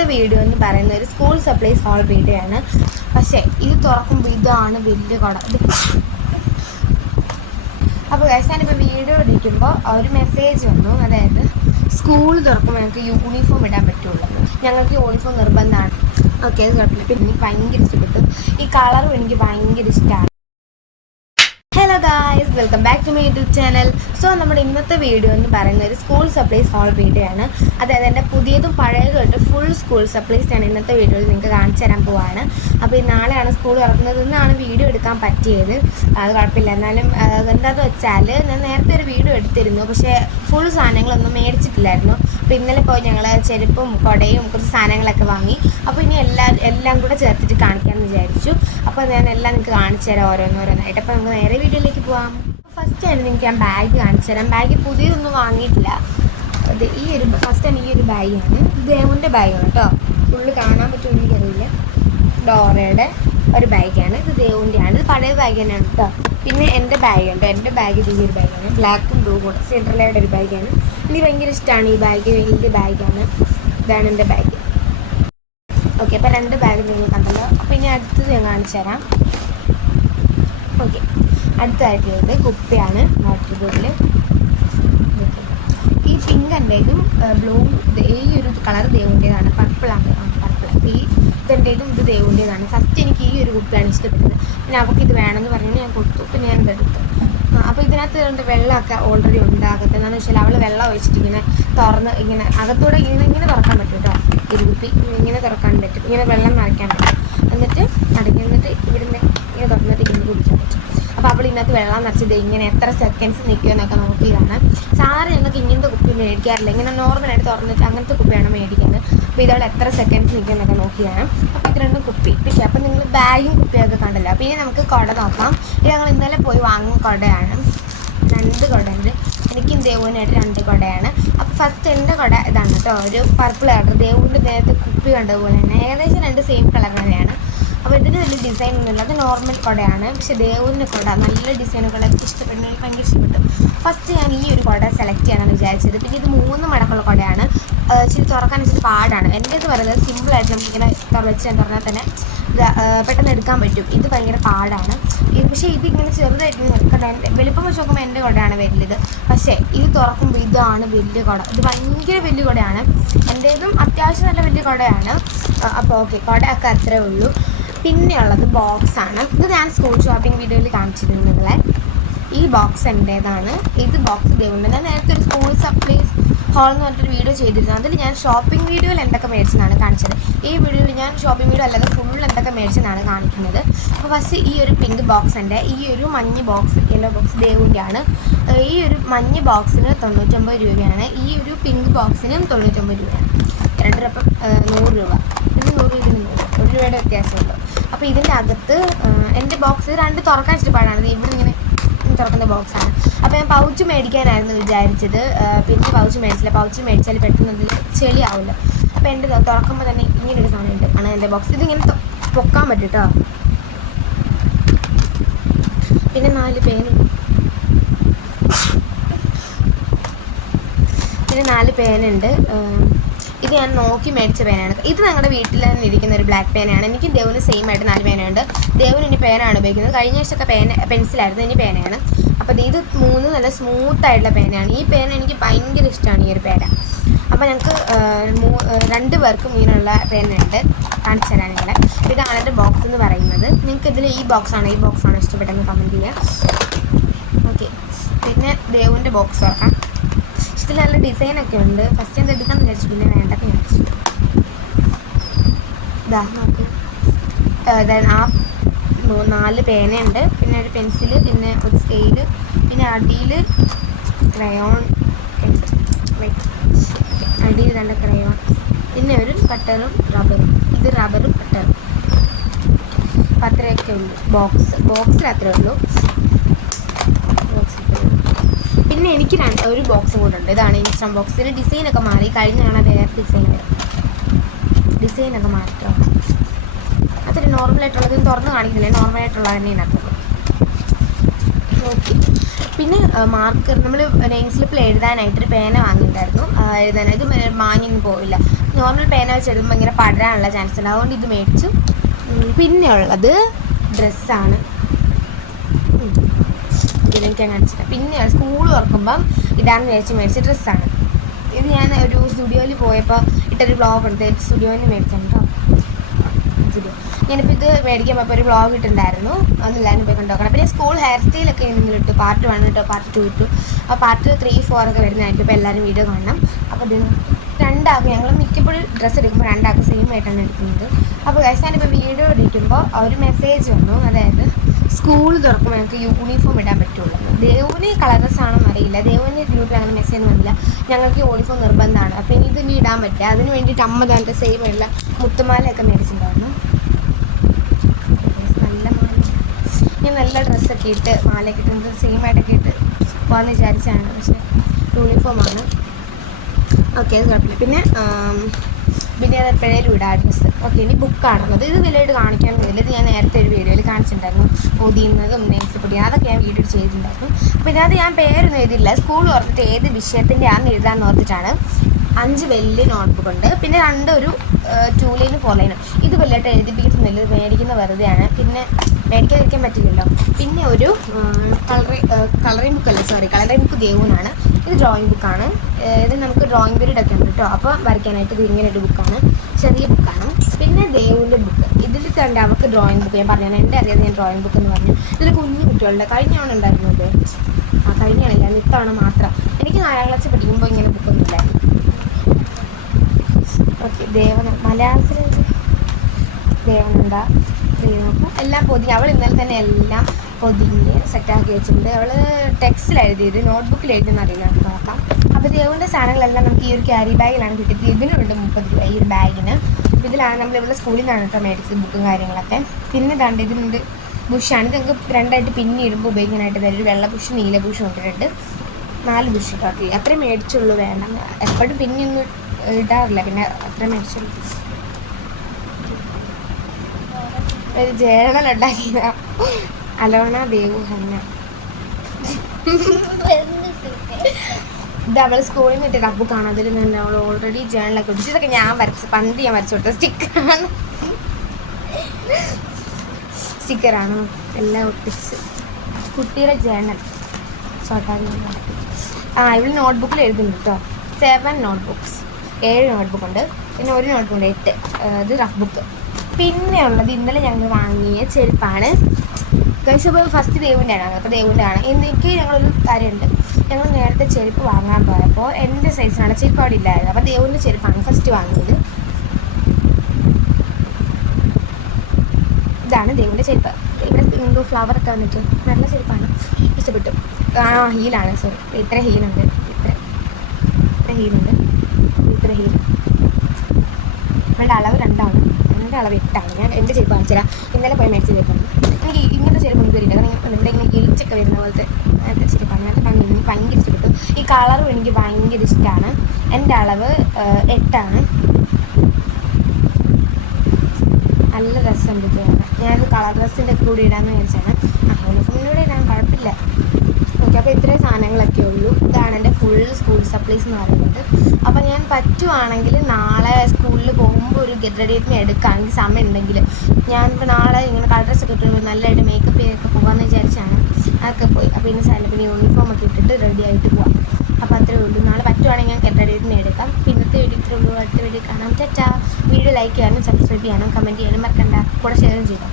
ഇന്നത്തെ വീഡിയോ എന്ന് പറയുന്നത് ഒരു സ്കൂൾ സപ്ലൈസ് ഹോൾ വീഡിയോ ആണ്. പക്ഷേ ഇത് തുറക്കുമ്പോൾ ഇതാണ് വലിയ കുട. അപ്പോൾ ഞാനിപ്പോൾ വീഡിയോ ഇരിക്കുമ്പോൾ ഒരു മെസ്സേജ് വന്നു. അതായത് സ്കൂൾ തുറക്കുമ്പോൾ ഞങ്ങൾക്ക് യൂണിഫോം ഇടാൻ പറ്റുള്ളൂ. ഞങ്ങൾക്ക് യൂണിഫോം നിർബന്ധമാണ്. ഓക്കെ അത് കുഴപ്പമില്ല. പിന്നെ എനിക്ക് ഭയങ്കര ഇഷ്ടപ്പെട്ടു. ഈ കളറും എനിക്ക് ഭയങ്കര ഇഷ്ടമാണ് welcome back to my YouTube channel so നമ്മുടെ ഇന്നത്തെ വീഡിയോ എന്ന് പറയുന്നത് ഒരു സ്കൂൾ സപ്ലൈസ് ഹോൾ വീഡിയോ ആണ്. അതായത് എന്റെ പുതിയതും പഴയതുമായിട്ട് ഫുൾ സ്കൂൾ സപ്ലൈസ് ആണ് ഇന്നത്തെ വീഡിയോയിൽ നിങ്ങൾക്ക് കാണിച്ചു തരാൻ പോവാണ്. അപ്പോൾ ഈ നാളെയാണ് സ്കൂൾ തുറക്കുന്നത്. എന്നാണ് വീഡിയോ എടുക്കാൻ പറ്റിയത്. അത് കുഴപ്പമില്ല. എന്നാലും എന്താണെന്ന് വെച്ചാൽ ഞാൻ നേരത്തെ ഒരു വീഡിയോ എടുത്തിരുന്നു. പക്ഷേ ഫുൾ സാധനങ്ങളൊന്നും മേടിച്ചിട്ടില്ലായിരുന്നു. അപ്പോൾ ഇന്നലെ പോയി ഞങ്ങൾ ചെരുപ്പും കുടയും കുറച്ച് സാധനങ്ങളൊക്കെ വാങ്ങി. അപ്പോൾ ഇനി എല്ലാ എല്ലാം കൂടെ ചേർത്തിട്ട് കാണിക്കാമെന്ന് വിചാരിച്ചു. അപ്പോൾ ഞാൻ എല്ലാം നിങ്ങൾക്ക് കാണിച്ചു തരാം ഓരോന്നോരോന്നായിട്ട്. അപ്പോൾ നമുക്ക് നേരെ വീഡിയോയിലേക്ക് പോവാം. ഫസ്റ്റ് ആണ് നിങ്ങൾക്ക് ഞാൻ ബാഗ് കാണിച്ചു തരാം. ബാഗ് പുതിയതൊന്നും വാങ്ങിയിട്ടില്ല. അത് ഈ ഒരു ഫസ്റ്റ് ആണ് ഈ ഒരു ബാഗാണ് ദേവുന്റെ ബാഗാണ് കേട്ടോ ഫുള്ള് കാണാൻ പറ്റുമെന്ന് എനിക്കറിയില്ല. ഡോറയുടെ ഒരു ബാഗാണ് ഇത് ദേവുന്റെയാണ് ഇത് പഴയ ബാഗ് തന്നെയാണ് കേട്ടോ പിന്നെ എന്റെ ബാഗ് ഉണ്ട് എന്റെ ബാഗ് ഈ ഒരു ബാഗാണ്. ബ്ലാക്കും ബ്ലൂ കൂടെ സെൻട്രലായിട്ട് ഒരു ബാഗാണ്. എനിക്ക് ഭയങ്കര ഇഷ്ടമാണ് ഈ ബാഗ് വലിയ ബാഗാണ്. ഇതാണ് എന്റെ ബാഗ്. ഓക്കെ അപ്പോൾ രണ്ട് ബാഗ് നിങ്ങൾ കണ്ടല്ലോ. അപ്പോൾ ഇനി അടുത്തത് ഞാൻ കാണിച്ചു തരാം. ഓക്കെ അടുത്തതായിട്ടുള്ളത് കുപ്പിയാണ്. വാട്ടർ ബോട്ടിൽ ഈ പിങ്ക് എന്റെതും ബ്ലൂ ഈ ഒരു കളർ ദേവുന്റേതാണ് പർപ്പിളാണ് ഈ ഇതെന്റെതും ഇത് ദേവുന്റേതാണ് ഫസ്റ്റ് എനിക്ക് ഈ ഒരു കുപ്പിയാണ് ഇഷ്ടപ്പെട്ടത്. പിന്നെ അവൾക്ക് ഇത് വേണമെന്ന് പറഞ്ഞു ഞാൻ കൊടുത്തു. പിന്നെ ഞാൻ ഇതെടുത്തു അപ്പോൾ ഇതിനകത്ത് രണ്ട് വെള്ളമൊക്കെ ഓൾറെഡി ഉണ്ട് എന്താണെന്ന് വെച്ചാൽ അവൾ വെള്ളം ഒഴിച്ചിട്ട് ഇങ്ങനെ തുറന്ന് ഇങ്ങനെ അകത്തൂടെ ഇങ്ങനെ ഇങ്ങനെ തുറക്കാൻ പറ്റും കേട്ടോ. ഈ കുപ്പി ഇങ്ങനെ തുറക്കാൻ പറ്റും. ഇങ്ങനെ വെള്ളം നിറയ്ക്കാൻ പറ്റും. എന്നിട്ട് അടങ്ങി എന്നിട്ട് ഇവിടുന്ന് ഇങ്ങനെ തുറന്നിട്ട് ഇങ്ങനെ കുടിക്കാൻ പറ്റും. അപ്പോൾ അവൾ ഇതിനകത്ത് വെള്ളം നിറച്ചത് ഇങ്ങനെ എത്ര സെക്കൻഡ്സ് നിൽക്കുമെന്നൊക്കെ നോക്കിയതാണ്. സാറ് ഞങ്ങൾക്ക് ഇങ്ങനത്തെ കുപ്പി മേടിക്കാറില്ല. ഇങ്ങനെ നോർമൽ ആയിട്ട് തുറന്നിട്ട് അങ്ങനത്തെ കുപ്പിയാണ് മേടിക്കുന്നത്. അപ്പോൾ ഇതവൾ എത്ര സെക്കൻഡ്സ് നിൽക്കുമെന്നൊക്കെ നോക്കിയാണ് അപ്പോൾ ഇത് രണ്ടും കുപ്പി. പക്ഷേ അപ്പോൾ നിങ്ങൾ ബാഗും കുപ്പിയൊക്കെ കണ്ടല്ലോ. അപ്പോൾ ഇനി നമുക്ക് കുട നോക്കാം. ഇത് ഞങ്ങൾ ഇന്നലെ പോയി വാങ്ങിയ കുടയാണ്. രണ്ട് കുടയുണ്ട്. എനിക്കും ദേവുവിനായിട്ട് രണ്ട് കുടയാണ്. അപ്പോൾ ഫസ്റ്റ് എന്റെ കുട ഇതാണ് കേട്ടോ. ഒരു പർപ്പിൾ കളർ. ദേവുവിന്റെ നേരത്തെ കുപ്പി കണ്ടതുപോലെ തന്നെ. ഏകദേശം രണ്ട് സെയിം കളർ തന്നെയാണ്. അപ്പോൾ ഇതിന് വലിയ ഡിസൈൻ ഒന്നുമില്ല. അത് നോർമൽ കുടയാണ്. പക്ഷേ ദേവൂരിന്റെ കുട നല്ല ഡിസൈനുകളൊക്കെ ഇഷ്ടപ്പെട്ടു എനിക്ക് ഭയങ്കര ഇഷ്ടപ്പെട്ടു. ഫസ്റ്റ് ഞാൻ ഈ ഒരു കുട സെലക്ട് ചെയ്യാനാണ് വിചാരിച്ചത്. പിന്നെ ഇത് മൂന്ന് മടക്കുള്ള കുടയാണ്. ശരി തുറക്കാൻ ഇച്ചിരി പാടാണ്. എന്റെ ഇത് പറയുന്നത് സിമ്പിളായിട്ട് നമുക്കിങ്ങനെ തുറച്ച് തുറന്നാൽ തന്നെ പെട്ടെന്ന് എടുക്കാൻ പറ്റും. ഇത് ഭയങ്കര പാടാണ്. പക്ഷേ ഇതിങ്ങനെ ചെറുതായിട്ട് നിൽക്കണം എന്റെ വലിപ്പം വെച്ച് നോക്കുമ്പോൾ എന്റെ കുടയാണ് വലുത്. പക്ഷേ ഇത് തുറക്കുമ്പോൾ ഇതാണ് വലിയ കുട. ഇത് ഭയങ്കര വലിയ കുടയാണ്. എന്റേതും അത്യാവശ്യം നല്ല വലിയ കുടയാണ്. അപ്പോൾ ഓക്കെ. കുടയൊക്കെ അത്രേ ഉള്ളൂ. പിന്നെയുള്ളത് ആണ്. ഇത് ഞാൻ സ്കൂൾ ഷോപ്പിംഗ് വീഡിയോയിൽ കാണിച്ചിരുന്നു നിങ്ങളെ ഈ ബോക്സ് എന്റേതാണ് ഇത് ബോക്സ് ഗവൺമെന്റ് ഞാൻ നേരത്തെ ഒരു സ്കൂൾ സപ്ലൈസ് ഹോൾ എന്ന് പറഞ്ഞിട്ടൊരു വീഡിയോ ചെയ്തിരുന്നു. അതിൽ ഞാൻ ഷോപ്പിംഗ് വീഡിയോയിൽ എന്തൊക്കെ മേടിച്ചെന്നാണ് കാണിച്ചത്. ഈ വീഡിയോയിൽ ഞാൻ ഷോപ്പിംഗ് വീഡിയോ അല്ലാതെ ഫുൾ എന്തൊക്കെ മേടിച്ചെന്നാണ് കാണിക്കുന്നത്. അപ്പോൾ ഫസ്റ്റ് ഈ ഒരു പിങ്ക് ബോക്സ് ഉണ്ട് ഈ ഒരു മഞ്ഞ ബോക്സ് യെല്ലോ ബോക്സ് ദേവുന്റെ ആണ് ഈ ഒരു മഞ്ഞ ബോക്സിന് തൊണ്ണൂറ്റൊമ്പത് രൂപയാണ്. ഈ ഒരു പിങ്ക് ബോക്സിനും തൊണ്ണൂറ്റൊമ്പത് രൂപയാണ്. രണ്ടരപ്പം നൂറ് രൂപ. ഇത് നൂറ് രൂപ നൂറ്. രൂപയുടെ വ്യത്യാസമുള്ളൂ അപ്പോൾ ഇതിന്റെ അകത്ത് എന്റെ ബോക്സ് രണ്ട് തുറക്കാൻ ഇച്ചിരി പാടാണ് ഇവിടെ ഇങ്ങനെ തുറക്കുന്ന ബോക്സാണ് അപ്പോൾ ഞാൻ പൗച്ച് മേടിക്കാനായിരുന്നു വിചാരിച്ചത്. പിന്നെ പൗച്ച് മേടിച്ചില്ല. പൗച്ച് മേടിച്ചാൽ പെട്ടെന്ന് അതിൽ ചെളിയാവില്ല. അപ്പോൾ എന്റെ തുറക്കുമ്പോൾ തന്നെ ഇങ്ങനെ ഒരു സാധനം ഉണ്ട് ആണ് എന്റെ ബോക്സ് ഇതിങ്ങനെ പൊക്കാൻ പറ്റും കേട്ടോ പിന്നെ നാല് പേന. പിന്നെ നാല് പേനുണ്ട്. ഇത് ഞാൻ നോക്കി മേടിച്ച പേനയാണ് ഇത് ഞങ്ങളുടെ വീട്ടിൽ തന്നെ ഇരിക്കുന്ന ഒരു ബ്ലാക്ക് പേനയാണ്. എനിക്ക് ദേവിന് സെയിം ആയിട്ട് നാല് പേനയുണ്ട്. ദേവിന് ഇനി പേനാണ് ഉപയോഗിക്കുന്നത്. കഴിഞ്ഞ ആഴ്ചത്തെ പേന പെൻസിലായിരുന്നു ഇനി പേനയാണ്. അപ്പോൾ ഇത് മൂന്ന് നല്ല സ്മൂത്ത് ആയിട്ടുള്ള പേനയാണ്. ഈ പേന എനിക്ക് ഭയങ്കര ഇഷ്ടമാണ് ഈ ഒരു പേന. അപ്പോൾ ഞങ്ങൾക്ക് രണ്ട് പേർക്കും ഇങ്ങനെയുള്ള പേനുണ്ട് കാണിച്ചു തരാൻ നിങ്ങളെ. ഇതാണ് എന്റെ ബോക്സ് എന്ന് പറയുന്നത്. നിങ്ങൾക്ക് ഇതിൽ ഈ ബോക്സാണ് ഈ ബോക്സാണ് ഇഷ്ടപ്പെട്ടെന്ന് കമന്റ് ചെയ്യുക ഓക്കെ പിന്നെ ദേവുവിന്റെ ബോക്സ് തുറക്കാം. ഇതിൽ നല്ല ഡിസൈനൊക്കെ ഉണ്ട്. ഫസ്റ്റ് എന്ത് എടുക്കാന്ന് വിചാരിച്ചു പിന്നെ വേണ്ട വിചാരിച്ചു. ഇതാ നോക്ക്. ആ, നാല് പേനയുണ്ട്. പിന്നെ ഒരു പെൻസിൽ പിന്നെ ഒരു സ്കെയിൽ പിന്നെ അടിയിൽ ക്രയോൺ. അടിയിൽ രണ്ട് ക്രയോൺ പിന്നെ ഒരു കട്ടറും റബ്ബറും ഇത് റബ്ബറും കട്ടറും അത്രയൊക്കെ ഉള്ളൂ ബോക്സ് ബോക്സിൽ അത്രയേ ഉള്ളൂ. പിന്നെ എനിക്ക് രണ്ട് ഒരു ബോക്സും കൂടെ ഉണ്ട്. ഇതാണ് ഇൻസ്റ്റം ബോക്സിന് ഡിസൈനൊക്കെ മാറി. കഴിഞ്ഞ കാണാൻ വേറെ ഡിസൈൻ ഡിസൈനൊക്കെ മാറ്റോ അതൊരു നോർമലായിട്ടുള്ളത് തുറന്ന് നോർമൽ ആയിട്ടുള്ള തന്നെ ഓക്കെ പിന്നെ മാർക്കർ നമ്മൾ നെയിം സ്ലിപ്പിൽ എഴുതാനായിട്ടൊരു പേന വാങ്ങിയിട്ടുണ്ടായിരുന്നു. ആ, ഇത് വാങ്ങിയൊന്നും പോവില്ല നോർമൽ പേന വെച്ച് എഴുതുമ്പോൾ ഇങ്ങനെ പടരാനുള്ള ചാൻസ് ഉണ്ട്. അതുകൊണ്ട് ഇത് മേടിച്ചു. പിന്നെ ഉള്ളത് ഡ്രസ്സാണ് ഇതിലേക്ക് കാണിച്ചിട്ട് പിന്നെ സ്കൂൾ തുറക്കുമ്പം ഇടാൻ മേടിച്ച് മേടിച്ച ഡ്രസ്സാണ് ഇത് ഞാൻ ഒരു സ്റ്റുഡിയോയിൽ പോയപ്പോൾ ഇട്ടൊരു ബ്ലോഗ് എടുത്ത് സ്റ്റുഡിയോയിൽ മേടിച്ചാണ് കേട്ടോ ഞാനിപ്പോൾ ഇത് മേടിക്കാൻ പോയപ്പോൾ ഒരു ബ്ലോഗ് ഇട്ടുണ്ടായിരുന്നു അതെല്ലാവരും പോയി കണ്ടോക്കണം പിന്നെ സ്കൂൾ ഹെയർ സ്റ്റൈലൊക്കെ എന്തെങ്കിലും ഇട്ടു. പാർട്ട് വൺ ഇട്ടോ പാർട്ട് ടു ഇട്ടു. അപ്പോൾ പാർട്ട് ത്രീ ഫോർ ഒക്കെ വരുന്നതായിരിക്കും അപ്പോൾ എല്ലാവരും വീഡിയോ കാണണം. അപ്പോൾ ഇത് രണ്ടാൾക്ക് ഞങ്ങൾ മിക്കപ്പോഴും ഡ്രസ്സ് എടുക്കുമ്പോൾ രണ്ടാൾക്ക് സെയിം ആയിട്ടാണ് എടുക്കുന്നത്. അപ്പോൾ ഗൈസ് ഞാനിപ്പോൾ വീഡിയോ എടുക്കുമ്പോൾ ഒരു മെസ്സേജ് വന്നു. അതായത് സ്കൂൾ തുറക്കുമ്പോൾ ഞങ്ങൾക്ക് യൂണിഫോം ഇടാൻ പറ്റുള്ളൂ. ദേവുവിന് ആണെന്ന് അറിയില്ല ദേവുവിന്റെ ഗ്രൂപ്പിൽ അങ്ങനെ മെസ്സേജ് വന്നില്ല. ഞങ്ങൾക്ക് യൂണിഫോം നിർബന്ധമാണ്. അപ്പോൾ ഇനി ഇത് ഇനി ഇടാൻ പറ്റില്ല. അതിന് വേണ്ടിയിട്ട് അമ്മ തന്നെ സെയിം ഉള്ള മുത്തുമാലയൊക്കെ മേടിച്ചിട്ടുണ്ടായിരുന്നു. നല്ല മാല ഞാൻ നല്ല ഡ്രസ്സൊക്കെ ഇട്ട് മാലയൊക്കെ ഇട്ട് സെയിം ആയിട്ടൊക്കെ ഇട്ട് പോകാമെന്ന് വിചാരിച്ചാണ്. പക്ഷേ യൂണിഫോമാണ് ഓക്കെ അത് കുഴപ്പമില്ല. പിന്നെ പിന്നെ അത് എപ്പോഴേലും ഇടാം ഡ്രസ്സ് ഓക്കെ ഇനി ബുക്ക് ബുക്കാണുള്ളത് ഇത് വലിയായിട്ട് കാണിക്കാനൊന്നുമില്ല ഇത് ഞാൻ നേരത്തെ ഒരു വീഡിയോയിൽ കാണിച്ചിട്ടുണ്ടായിരുന്നു. പൊതിയുന്നതും പൊടിയും അതൊക്കെ ഞാൻ വീഡിയോ ചെയ്തിട്ടുണ്ടായിരുന്നു. അപ്പോൾ ഇതിനകത്ത് ഞാൻ പേരൊന്നും എഴുതിയില്ല സ്കൂൾ ഓർത്തിട്ട് ഏത് വിഷയത്തിന്റെ ആണെന്ന് എഴുതാമെന്ന് ഓർത്തിട്ടാണ് അഞ്ച് വലിയ നോട്ട്ബുക്ക് ഉണ്ട്. പിന്നെ രണ്ടൊരു ടൂ ലൈനും ഫോർ ലൈനും ഇത് വലിയായിട്ട് എഴുതിപ്പിക്കുന്നില്ല ഇത് മേടിക്കുന്ന വെറുതെയാണ്. പിന്നെ മേടിക്കാതിരിക്കാൻ പറ്റില്ലല്ലോ. പിന്നെ ഒരു കളറി കളറിംഗ് ബുക്കല്ല സോറി കളറിംഗ് ബുക്ക് ദേവൂനാണ്. ഇത് ഡ്രോയിങ് ബുക്കാണ് ഇത് നമുക്ക് ഡ്രോയിങ് പീരീഡ് ഒക്കെ ഉണ്ട് കേട്ടോ അപ്പോൾ വരയ്ക്കാനായിട്ട് ഇത് ഇങ്ങനെ ഒരു ബുക്കാണ് ചെറിയ ബുക്കാണ് പിന്നെ ദേവുവിന്റെ ബുക്ക് ഇതിൽ തന്നെ അവർക്ക് ഡ്രോയിങ് ബുക്ക് ഞാൻ പറഞ്ഞു എന്റെ അറിയാതെ ഞാൻ ഡ്രോയിങ് ബുക്ക് എന്ന് പറഞ്ഞു. ഇതിൽ കുഞ്ഞു കുട്ടികളുടെ കഴിഞ്ഞ ആണ് ഉണ്ടായിരുന്നത് ആ കഴിഞ്ഞാണില്ല ഇത്തവണ മാത്രം. എനിക്ക് നാലാം ക്ലാസ്സിൽ പഠിക്കുമ്പോൾ ഇങ്ങനെ ബുക്കൊന്നും ഇല്ല ഓക്കെ ദേവന മലയാളത്തിൽ ദേവനന്ദ എല്ലാം പൊതിഞ്ഞ് അവൾ ഇന്നലെ തന്നെ എല്ലാം പൊതിഞ്ഞ് സെറ്റാക്കി വെച്ചിട്ടുണ്ട്. അവൾ ടെക്സ്റ്റിൽ എഴുതിയത് നോട്ട്ബുക്കിൽ എഴുതുന്ന അറിയില്ല നമുക്ക് നോക്കാം. അപ്പോൾ ദേവുവിന്റെ സാധനങ്ങളെല്ലാം നമുക്ക് ഈ ഒരു ക്യാരി ബാഗിലാണ് കിട്ടിയത്. ഇതിനുണ്ട് മുപ്പത് രൂപ ഈ ഒരു ബാഗിന് ഇതിലാണ് നമ്മൾ ഇവിടെ സ്കൂളിൽ നിന്നാണ് കേട്ടോ മേടിച്ചത് ബുക്കും കാര്യങ്ങളൊക്കെ. പിന്നെ ഇതാണ്ട് ഇതിനുണ്ട് ബുഷാണ് ഇത് നമുക്ക് രണ്ടായിട്ട് പിന്നെ ഇടുമ്പോൾ ഉപയോഗിക്കാനായിട്ട് ഒരു വെള്ള ബുഷ് നീല ബുഷ് കൊണ്ടിട്ടുണ്ട് നാല് ബുഷ് കാട്ടി അത്രയും മേടിച്ചുള്ളൂ വേണ്ട. എപ്പോഴും പിന്നെ ഒന്നും ഇടാറില്ല. പിന്നെ അത്ര മേടിച്ചുള്ളൂ. ഒരു ജേണൽ ഉണ്ടാക്കിയതാ. അലോണ ദേവു ഹന്ന. ഇത് സ്കൂളിൽ നിന്ന് ഇട്ടിട്ട് കപ്പ് കാണാതിൽ നിന്ന് അവൾ ഓൾറെഡി ജേണലൊക്കെ ഒട്ടിച്ചു ഇതൊക്കെ ഞാൻ വരച്ച് പണ്ട് ഞാൻ വരച്ചു കൊടുത്ത സ്റ്റിക്കറാണ് സ്റ്റിക്കറാണ് എല്ലാം ഒട്ടിച്ച്. കുട്ടിയുടെ ജേണൽ ചോട്ടാ ആ ഇവിടെ നോട്ട്ബുക്കിൽ എഴുതുന്നു കേട്ടോ സെവൻ നോട്ട്ബുക്സ് ഏഴ് നോട്ട്ബുക്ക് ഉണ്ട്. പിന്നെ ഒരു നോട്ട്ബുക്ക് ഉണ്ട് എട്ട്. ഇത് റഫ് ബുക്ക് പിന്നെ ഉള്ളത് ഇന്നലെ ഞങ്ങൾ വാങ്ങിയ ചെരുപ്പാണ്. കഴിച്ചപ്പോൾ ഫസ്റ്റ് ദേവിന്റെ ആണ് അപ്പോൾ ദേവിന്റെ ആണ് എനിക്ക് ഞങ്ങളൊരു കാര്യമുണ്ട്. ഞങ്ങൾ നേരത്തെ ചെരുപ്പ് വാങ്ങാൻ പോയപ്പോൾ എന്റെ സൈസിനാണ് ചെരുപ്പ് അവിടെ ഇല്ലായിരുന്നു. അപ്പോൾ ദേവിന്റെ ചെരുപ്പാണ് ഫസ്റ്റ് വാങ്ങിയത്. ഇതാണ് ദേവിന്റെ ചെരുപ്പ്. ഇവിടെ എന്തോ ഫ്ലവർ ഒക്കെ വന്നിട്ട് നല്ല ചെരുപ്പാണ്. ഇഷ്ടപ്പെട്ടു. ആ ഹീലാണ്. സോറി ഇത്ര ഹീലുണ്ട്. ഇത്ര. ഇത്ര ഹീലുണ്ട്. ഇത്ര ഹീൽ. അവളുടെ അളവ് രണ്ടാണ്. എന്റെ അളവ് എട്ടാണ്. ഞാൻ എന്റെ ചെരുപ്പ് വാങ്ങിച്ചില്ല ഇന്നലെ പോയി മേടിച്ച ചെരുപ്പാണ്. എനിക്ക് ഇങ്ങനത്തെ ചെരുപ്പ് ഒന്നും വരില്ല കാരണം ഇങ്ങനെ ഇരിച്ചൊക്കെ വരുന്ന പോലത്തെ അങ്ങനത്തെ ചെരുപ്പാണ് നല്ല ഭംഗി എനിക്ക് ഭയങ്കര ഇഷ്ടപ്പെട്ടു. ഈ കളറും എനിക്ക് ഭയങ്കര ഇഷ്ടമാണ് എന്റെ അളവ് എട്ടാണ്. നല്ല രസമുണ്ട് ഇത് ഞാൻ കളർ ഡ്രസ്സിന്റെ കൂടി ഇടാമെന്ന് വിചാരിച്ചാണ്. ആ യൂണിഫോമിന്റെ ഇടാൻ അപ്പോൾ ഇത്രയും സാധനങ്ങളൊക്കെ ഉള്ളൂ. ഇതാണ് എന്റെ ഫുൾ സ്കൂൾ സപ്ലൈസ് എന്ന് പറയുന്നത്. അപ്പോൾ ഞാൻ പറ്റുവാണെങ്കിൽ നാളെ സ്കൂളിൽ പോകുമ്പോൾ ഒരു ഗെറ്റ് റെഡി എടുക്കാം. എനിക്ക് സമയം ഉണ്ടെങ്കിൽ. ഞാനിപ്പോൾ നാളെ ഇങ്ങനെ കളർ ഡ്രസ്സൊക്കെ ഇട്ട് നല്ലതായിട്ട് മേക്കപ്പ് ചെയ്തൊക്കെ പോകാമെന്ന് വിചാരിച്ചാണ്. അതൊക്കെ പോയി. അപ്പോൾ ഇന്ന് സാധനം പിന്നെ യൂണിഫോം ഒക്കെ ഇട്ടിട്ട് റെഡി ആയിട്ട് പോവാം. അപ്പോൾ അത്രേ ഉള്ളൂ. നാളെ പറ്റുവാണെങ്കിൽ ഞാൻ ഗെറ്റ് റെഡി എടുക്കാം. പിന്നത്തെ വീഡിയോ ഇത്രേ ഉള്ളൂ. അടുത്ത വീഡിയോ കാണാം. ടാറ്റാ. വീഡിയോ ലൈക്ക് ചെയ്യാനും സബ്സ്ക്രൈബ് ചെയ്യാനും കമന്റ് ചെയ്യാനും മറക്കണ്ട. കൂടെ ഷെയറും ചെയ്യാം